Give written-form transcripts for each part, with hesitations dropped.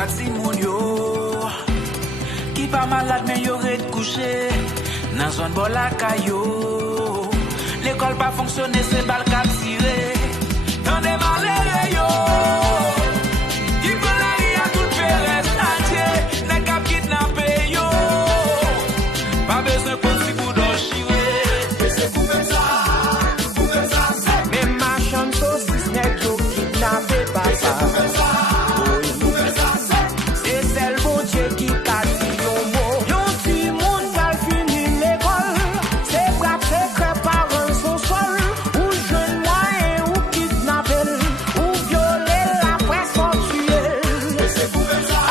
3 timoun yo qui pas malade mais yo ret couché dans zone bolaka yo. L'école pas fonctionné, c'est balle cap tiré. Dans des malheureux yo qui prend la rue à tout faire entier. N'est cap kidnappé yo. Pas besoin pour si pour d'enchirer. Mais c'est pour même ça, c'est. Mais ma chante saucisse n'est yo kidnappé pas ça. C'est celle bon Dieu qui t'a dit yo mot. Yon ti moun pral fini l'école. C'est bras secret parents son sol. Ou jeune moyen ou kidnapper. Ou violer la presse ou tuer. Mais c'est pour même ça,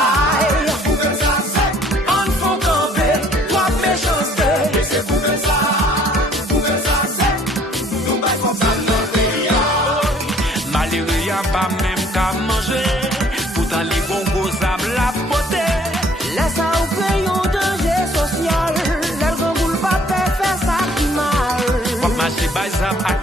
c'est. On faut camper, toi méchanceté. Mais c'est pour même ça, c'est. Nous baillons comme ça dans le pays. Malheureux y'a pas même qu'à manger. Pourtant les bongos âmes la beauté. Laisse ça au crayon danger social. L'algon boule pas faire ça qui mal. Pop marché by zap ak